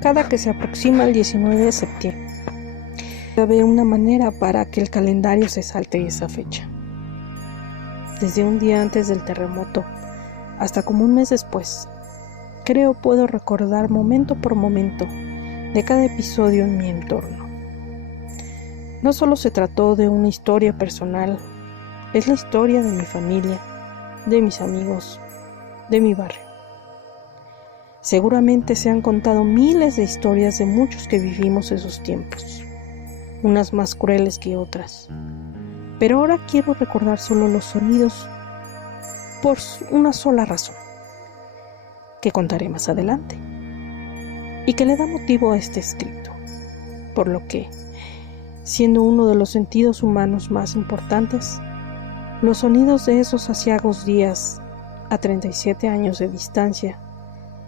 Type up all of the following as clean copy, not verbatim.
cada que se aproxima el 19 de septiembre. Debe haber una manera para que el calendario se salte esa fecha. Desde un día antes del terremoto hasta como un mes después, creo puedo recordar momento por momento de cada episodio en mi entorno. No solo se trató de una historia personal, es la historia de mi familia, de mis amigos, de mi barrio. Seguramente se han contado miles de historias de muchos que vivimos esos tiempos, unas más crueles que otras. Pero ahora quiero recordar solo los sonidos por una sola razón, que contaré más adelante, y que le da motivo a este escrito, por lo que, siendo uno de los sentidos humanos más importantes, los sonidos de esos aciagos días, a 37 años de distancia,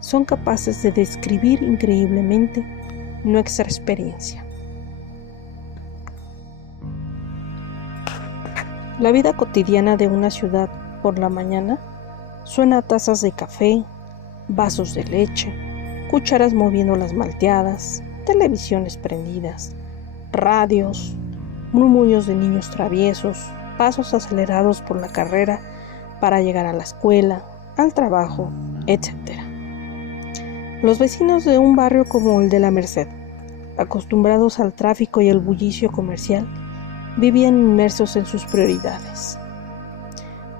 son capaces de describir increíblemente nuestra experiencia. La vida cotidiana de una ciudad por la mañana suena a tazas de café, vasos de leche, cucharas moviendo las malteadas, televisiones prendidas, radios, murmullos de niños traviesos, pasos acelerados por la carrera para llegar a la escuela, al trabajo, etc. Los vecinos de un barrio como el de La Merced, acostumbrados al tráfico y el bullicio comercial, vivían inmersos en sus prioridades.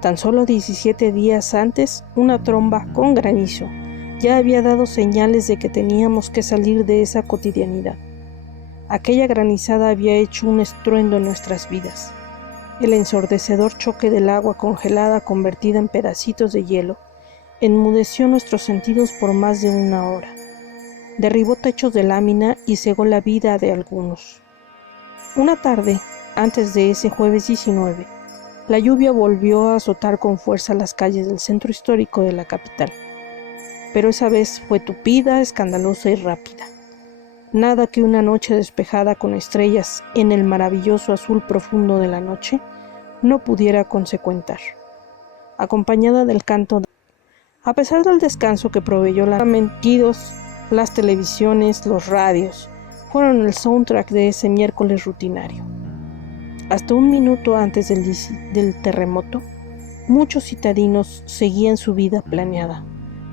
Tan solo 17 días antes, una tromba con granizo ya había dado señales de que teníamos que salir de esa cotidianidad. Aquella granizada había hecho un estruendo en nuestras vidas. El ensordecedor choque del agua congelada convertida en pedacitos de hielo enmudeció nuestros sentidos por más de una hora. Derribó techos de lámina y cegó la vida de algunos. Una tarde, antes de ese jueves 19, la lluvia volvió a azotar con fuerza las calles del centro histórico de la capital. Pero esa vez fue tupida, escandalosa y rápida. Nada que una noche despejada con estrellas en el maravilloso azul profundo de la noche no pudiera consecuentar. Acompañada del canto, a pesar del descanso que proveyó la mentidos, las televisiones, los radios, fueron el soundtrack de ese miércoles rutinario. Hasta un minuto antes del terremoto, muchos citadinos seguían su vida planeada,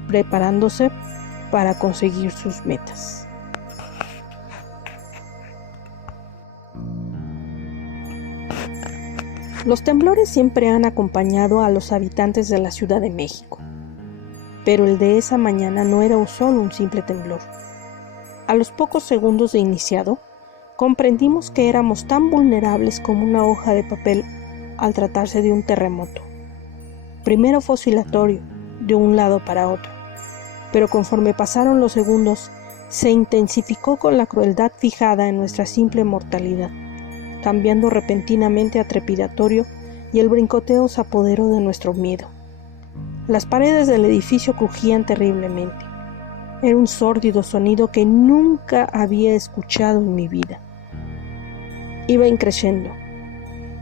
preparándose para conseguir sus metas. Los temblores siempre han acompañado a los habitantes de la Ciudad de México, pero el de esa mañana no era solo un simple temblor. A los pocos segundos de iniciado, comprendimos que éramos tan vulnerables como una hoja de papel al tratarse de un terremoto. Primero fue oscilatorio, de un lado para otro, pero conforme pasaron los segundos, se intensificó con la crueldad fijada en nuestra simple mortalidad, cambiando repentinamente a trepidatorio, y el brincoteo se apoderó de nuestro miedo. Las paredes del edificio crujían terriblemente. Era un sórdido sonido que nunca había escuchado en mi vida. Iba increciendo,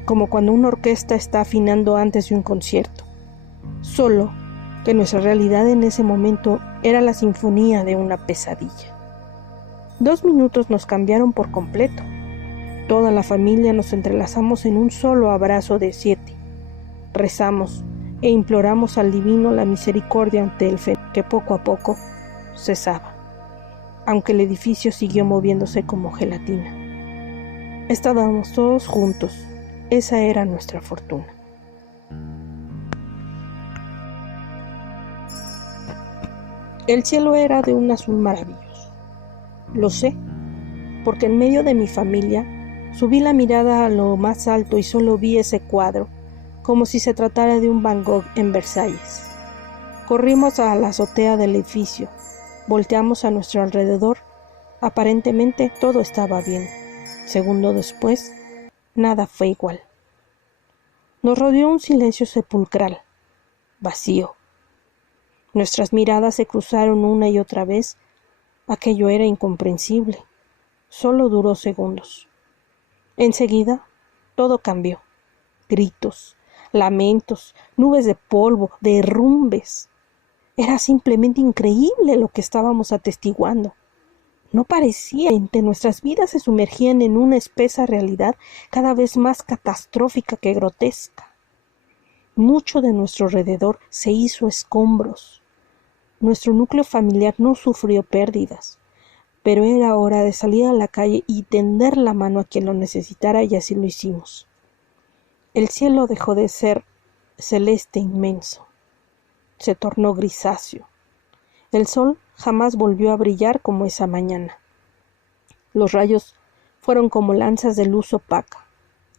como cuando una orquesta está afinando antes de un concierto, solo que nuestra realidad en ese momento era la sinfonía de una pesadilla. 2 minutos nos cambiaron por completo. Toda la familia nos entrelazamos en un solo abrazo de 7. Rezamos e imploramos al divino la misericordia ante el fenómeno que poco a poco cesaba, aunque el edificio siguió moviéndose como gelatina. Estábamos todos juntos, esa era nuestra fortuna. El cielo era de un azul maravilloso. Lo sé, porque en medio de mi familia subí la mirada a lo más alto y solo vi ese cuadro, como si se tratara de un Van Gogh en Versalles. Corrimos a la azotea del edificio, volteamos a nuestro alrededor, aparentemente todo estaba bien. Segundo después, nada fue igual. Nos rodeó un silencio sepulcral, vacío. Nuestras miradas se cruzaron una y otra vez. Aquello era incomprensible. Solo duró segundos. Enseguida, todo cambió. Gritos, lamentos, nubes de polvo, derrumbes. Era simplemente increíble lo que estábamos atestiguando. No parecía que nuestras vidas se sumergían en una espesa realidad cada vez más catastrófica que grotesca. Mucho de nuestro alrededor se hizo escombros. Nuestro núcleo familiar no sufrió pérdidas, pero era hora de salir a la calle y tender la mano a quien lo necesitara, y así lo hicimos. El cielo dejó de ser celeste inmenso. Se tornó grisáceo. El sol jamás volvió a brillar como esa mañana. Los rayos fueron como lanzas de luz opaca,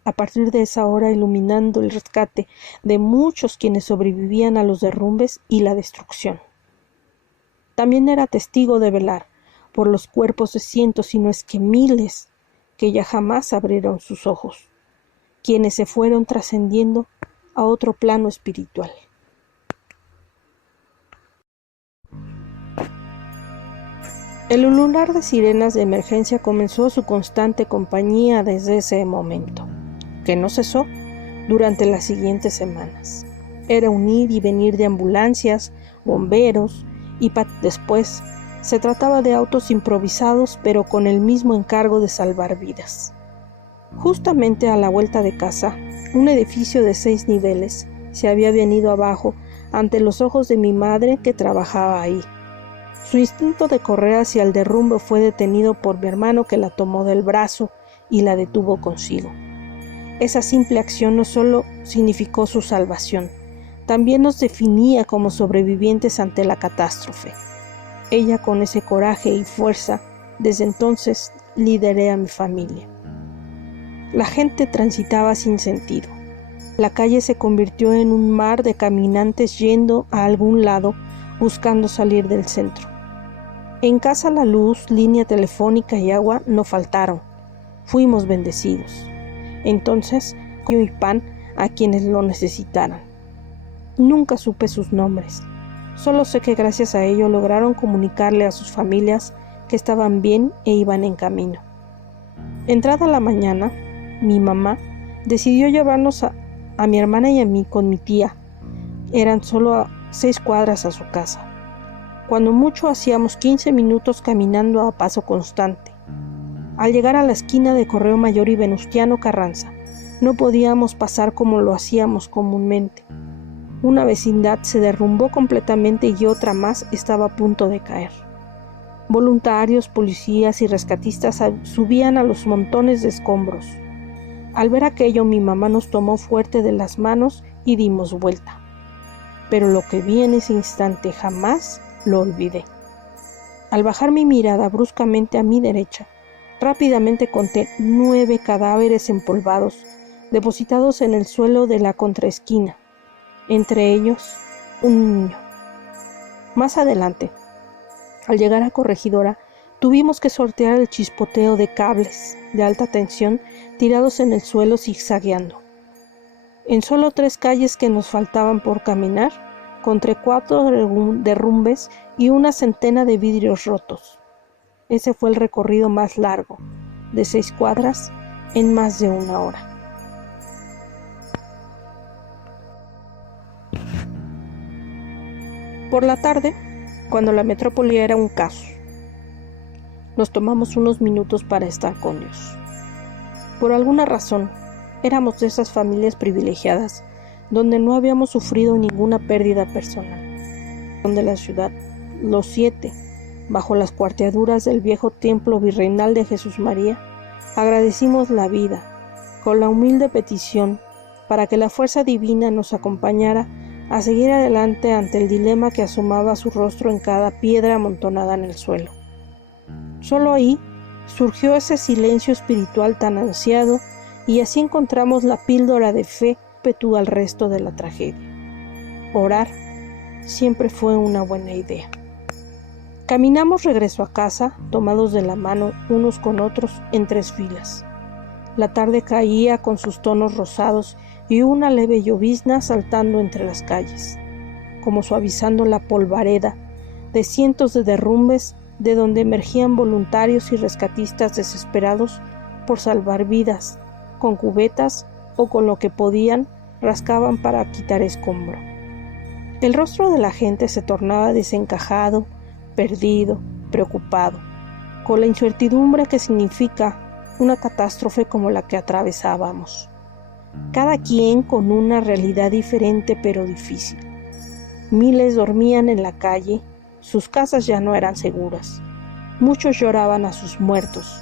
a partir de esa hora iluminando el rescate de muchos quienes sobrevivían a los derrumbes y la destrucción. También era testigo de velar por los cuerpos de cientos, si no es que miles, que ya jamás abrieron sus ojos, quienes se fueron trascendiendo a otro plano espiritual. El ulular de sirenas de emergencia comenzó su constante compañía desde ese momento, que no cesó durante las siguientes semanas. Era un ir y venir de ambulancias, bomberos, y después se trataba de autos improvisados, pero con el mismo encargo de salvar vidas. Justamente a la vuelta de casa, un edificio de 6 niveles se había venido abajo ante los ojos de mi madre, que trabajaba ahí. Su instinto de correr hacia el derrumbe fue detenido por mi hermano, que la tomó del brazo y la detuvo consigo. Esa simple acción no solo significó su salvación, también nos definía como sobrevivientes ante la catástrofe. Ella, con ese coraje y fuerza, desde entonces lideré a mi familia. La gente transitaba sin sentido. La calle se convirtió en un mar de caminantes yendo a algún lado, buscando salir del centro. En casa la luz, línea telefónica y agua no faltaron. Fuimos bendecidos. Entonces, yo y pan a quienes lo necesitaran. Nunca supe sus nombres. Solo sé que gracias a ello lograron comunicarle a sus familias que estaban bien e iban en camino. Entrada la mañana, mi mamá decidió llevarnos a mi hermana y a mí con mi tía. Eran solo 6 cuadras a su casa. Cuando mucho hacíamos 15 minutos caminando a paso constante. Al llegar a la esquina de Correo Mayor y Venustiano Carranza, no podíamos pasar como lo hacíamos comúnmente. Una vecindad se derrumbó completamente y otra más estaba a punto de caer. Voluntarios, policías y rescatistas subían a los montones de escombros. Al ver aquello, mi mamá nos tomó fuerte de las manos y dimos vuelta. Pero lo que vi en ese instante jamás lo olvidé. Al bajar mi mirada bruscamente a mi derecha, rápidamente conté 9 cadáveres empolvados, depositados en el suelo de la contraesquina, entre ellos un niño. Más adelante, al llegar a Corregidora, tuvimos que sortear el chispoteo de cables de alta tensión tirados en el suelo zigzagueando. En solo 3 calles que nos faltaban por caminar, encontré 4 derrumbes y una centena de vidrios rotos. Ese fue el recorrido más largo, de 6 cuadras, en más de 1 hora. Por la tarde, cuando la metrópoli era un caos, nos tomamos unos minutos para estar con Dios. Por alguna razón, éramos de esas familias privilegiadas donde no habíamos sufrido ninguna pérdida personal. De la ciudad, los 7, bajo las cuarteaduras del viejo templo virreinal de Jesús María, agradecimos la vida, con la humilde petición para que la fuerza divina nos acompañara a seguir adelante ante el dilema que asomaba su rostro en cada piedra amontonada en el suelo. Solo ahí surgió ese silencio espiritual tan ansiado, y así encontramos la píldora de fe que perpetúa el resto de la tragedia. Orar siempre fue una buena idea. Caminamos regreso a casa, tomados de la mano unos con otros en 3 filas. La tarde caía con sus tonos rosados y una leve llovizna saltando entre las calles, como suavizando la polvareda de cientos de derrumbes de donde emergían voluntarios y rescatistas desesperados por salvar vidas, con cubetas o con lo que podían rascaban para quitar escombro. El rostro de la gente se tornaba desencajado, perdido, preocupado. con la incertidumbre que significa una catástrofe como la que atravesábamos. Cada quien con una realidad diferente pero difícil. Miles dormían en la calle, sus casas ya no eran seguras. Muchos lloraban a sus muertos,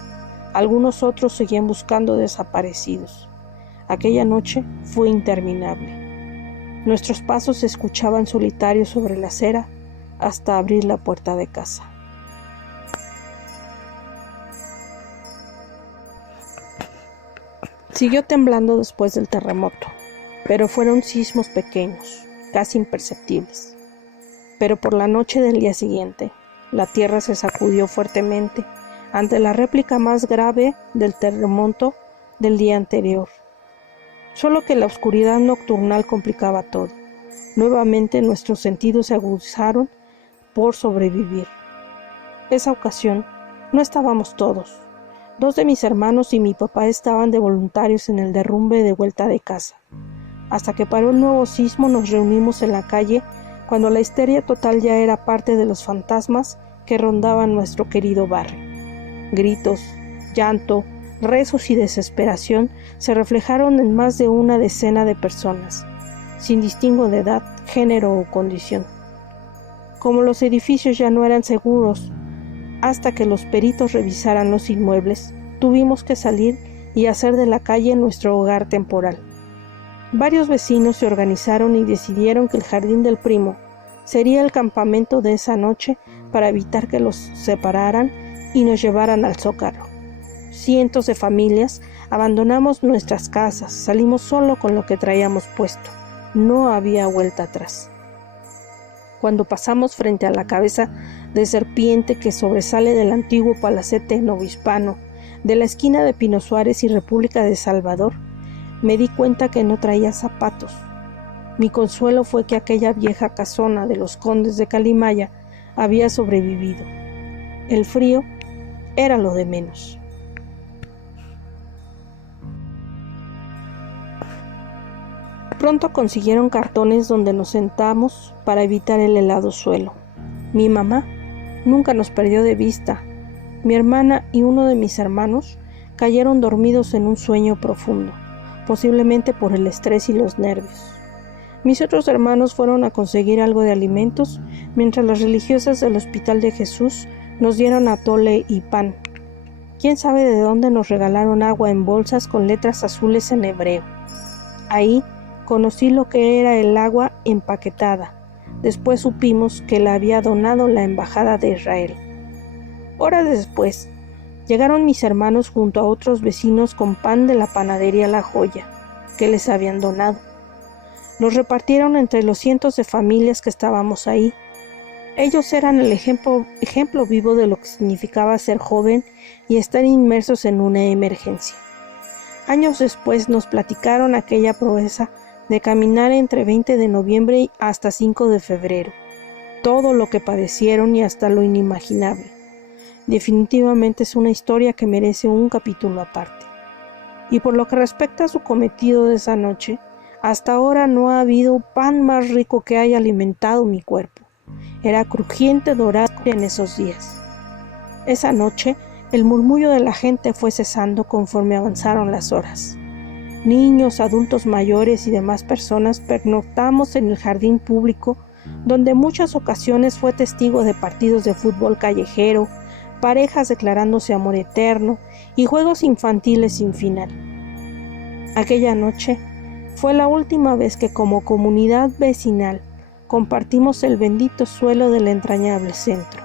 algunos otros seguían buscando desaparecidos. Aquella noche fue interminable. Nuestros pasos se escuchaban solitarios sobre la acera hasta abrir la puerta de casa. Siguió temblando después del terremoto, pero fueron sismos pequeños, casi imperceptibles. Pero por la noche del día siguiente, la tierra se sacudió fuertemente ante la réplica más grave del terremoto del día anterior. Solo que la oscuridad nocturnal complicaba todo. Nuevamente nuestros sentidos se aguzaron por sobrevivir. Esa ocasión no estábamos todos. 2 de mis hermanos y mi papá estaban de voluntarios en el derrumbe de vuelta de casa. Hasta que paró el nuevo sismo nos reunimos en la calle cuando la histeria total ya era parte de los fantasmas que rondaban nuestro querido barrio. Gritos, llanto, rezos y desesperación se reflejaron en más de una decena de personas, sin distingo de edad, género o condición. Como los edificios ya no eran seguros, hasta que los peritos revisaran los inmuebles, tuvimos que salir y hacer de la calle nuestro hogar temporal. Varios vecinos se organizaron y decidieron que el jardín del primo sería el campamento de esa noche para evitar que los separaran y nos llevaran al Zócalo. Cientos de familias abandonamos nuestras casas, salimos solo con lo que traíamos puesto. No había vuelta atrás. Cuando pasamos frente a la cabeza de serpiente que sobresale del antiguo palacete novohispano, de la esquina de Pino Suárez y República de Salvador, me di cuenta que no traía zapatos. Mi consuelo fue que aquella vieja casona de los condes de Calimaya había sobrevivido. El frío era lo de menos. Pronto consiguieron cartones donde nos sentamos para evitar el helado suelo. Mi mamá nunca nos perdió de vista. Mi hermana y uno de mis hermanos cayeron dormidos en un sueño profundo, posiblemente por el estrés y los nervios. Mis otros hermanos fueron a conseguir algo de alimentos, mientras las religiosas del Hospital de Jesús nos dieron atole y pan. Quién sabe de dónde nos regalaron agua en bolsas con letras azules en hebreo. Ahí conocí lo que era el agua empaquetada. Después supimos que la había donado la Embajada de Israel. Horas después, llegaron mis hermanos junto a otros vecinos con pan de la panadería La Joya, que les habían donado. Los repartieron entre los cientos de familias que estábamos ahí. Ellos eran el ejemplo vivo de lo que significaba ser joven y estar inmersos en una emergencia. Años después nos platicaron aquella proeza de caminar entre 20 de noviembre hasta 5 de febrero, todo lo que padecieron y hasta lo inimaginable. Definitivamente es una historia que merece un capítulo aparte. Y por lo que respecta a su cometido de esa noche, hasta ahora no ha habido pan más rico que haya alimentado mi cuerpo. Era crujiente dorado en esos días. Esa noche, el murmullo de la gente fue cesando conforme avanzaron las horas. Niños, adultos mayores y demás personas pernoctamos en el jardín público, donde en muchas ocasiones fue testigo de partidos de fútbol callejero, parejas declarándose amor eterno y juegos infantiles sin final. Aquella noche fue la última vez que como comunidad vecinal compartimos el bendito suelo del entrañable centro.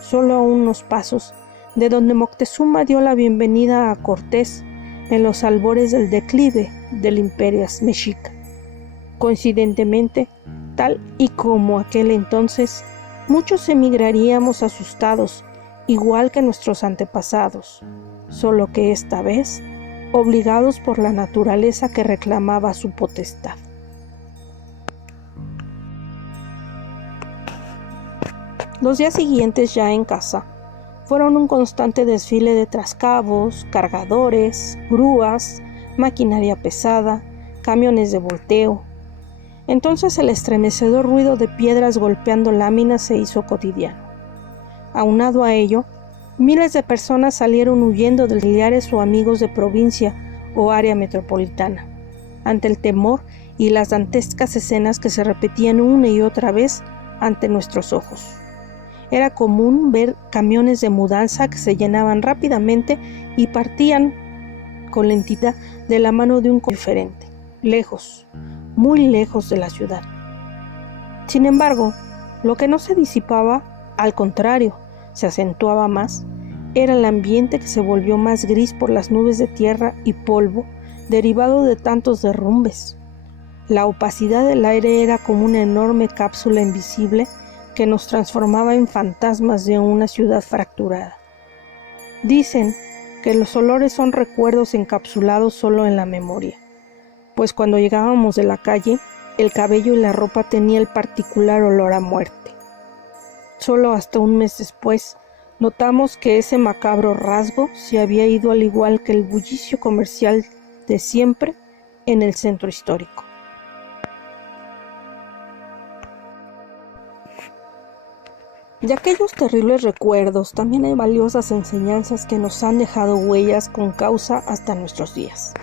Solo a unos pasos de donde Moctezuma dio la bienvenida a Cortés en los albores del declive del imperio mexica. Coincidentemente, tal y como aquel entonces, muchos emigraríamos asustados, igual que nuestros antepasados, solo que esta vez obligados por la naturaleza que reclamaba su potestad. Los días siguientes ya en casa fueron un constante desfile de trascabos, cargadores, grúas, maquinaria pesada, camiones de volteo. Entonces el estremecedor ruido de piedras golpeando láminas se hizo cotidiano. Aunado a ello, Miles de personas salieron huyendo de familiares o amigos de provincia o área metropolitana, ante el temor y las dantescas escenas que se repetían una y otra vez ante nuestros ojos. Era común ver camiones de mudanza que se llenaban rápidamente y partían con lentitud de la mano de un diferente, lejos, muy lejos de la ciudad. Sin embargo, lo que no se disipaba, al contrario, se acentuaba más, era el ambiente que se volvió más gris por las nubes de tierra y polvo derivado de tantos derrumbes. La opacidad del aire era como una enorme cápsula invisible que nos transformaba en fantasmas de una ciudad fracturada. Dicen que los olores son recuerdos encapsulados solo en la memoria, pues cuando llegábamos de la calle, el cabello y la ropa tenía el particular olor a muerte. Solo hasta un mes después, notamos que ese macabro rasgo se había ido al igual que el bullicio comercial de siempre en el centro histórico. De aquellos terribles recuerdos también hay valiosas enseñanzas que nos han dejado huellas con causa hasta nuestros días.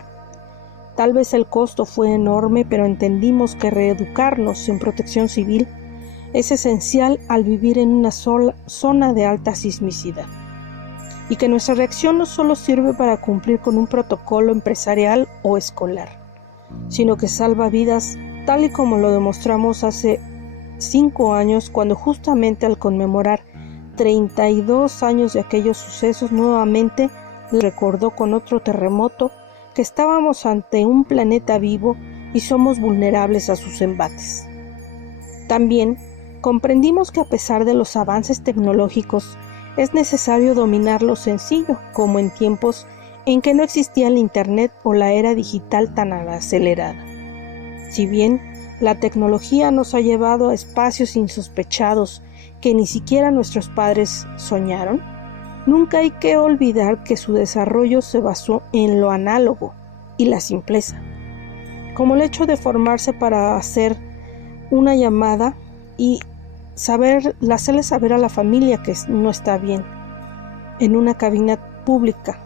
Tal vez el costo fue enorme, pero entendimos que reeducarnos en protección civil es esencial al vivir en una sola zona de alta sismicidad, y que nuestra reacción no solo sirve para cumplir con un protocolo empresarial o escolar, sino que salva vidas, tal y como lo demostramos hace 5 años, cuando justamente al conmemorar 32 años de aquellos sucesos, nuevamente recordó con otro terremoto que estábamos ante un planeta vivo y somos vulnerables a sus embates. También comprendimos que a pesar de los avances tecnológicos, es necesario dominar lo sencillo, como en tiempos en que no existía el Internet o la era digital tan acelerada. Si bien la tecnología nos ha llevado a espacios insospechados que ni siquiera nuestros padres soñaron, nunca hay que olvidar que su desarrollo se basó en lo análogo y la simpleza, como el hecho de formarse para hacer una llamada y hacerle saber a la familia que no está bien. En una cabina pública,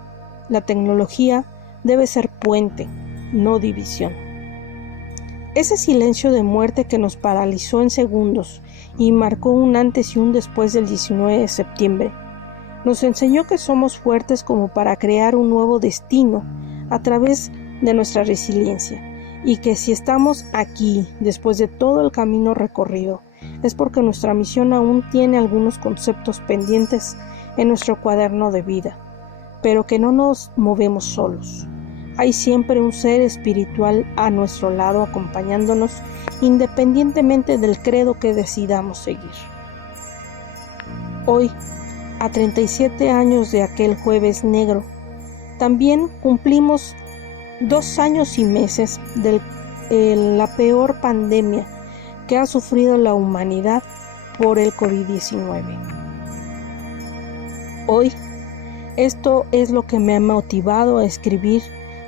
la tecnología debe ser puente, no división. Ese silencio de muerte que nos paralizó en segundos y marcó un antes y un después del 19 de septiembre, nos enseñó que somos fuertes como para crear un nuevo destino a través de nuestra resiliencia, y que si estamos aquí después de todo el camino recorrido, es porque nuestra misión aún tiene algunos conceptos pendientes en nuestro cuaderno de vida, pero que no nos movemos solos. Hay siempre un ser espiritual a nuestro lado acompañándonos independientemente del credo que decidamos seguir. Hoy, a 37 años de aquel jueves negro, también cumplimos 2 años y meses de la peor pandemia que ha sufrido la humanidad por el COVID-19. Hoy, esto es lo que me ha motivado a escribir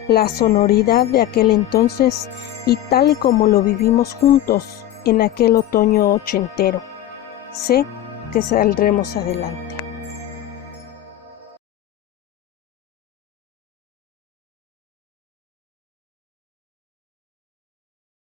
la sonoridad de aquel entonces y tal y como lo vivimos juntos en aquel otoño ochentero. Sé que saldremos adelante.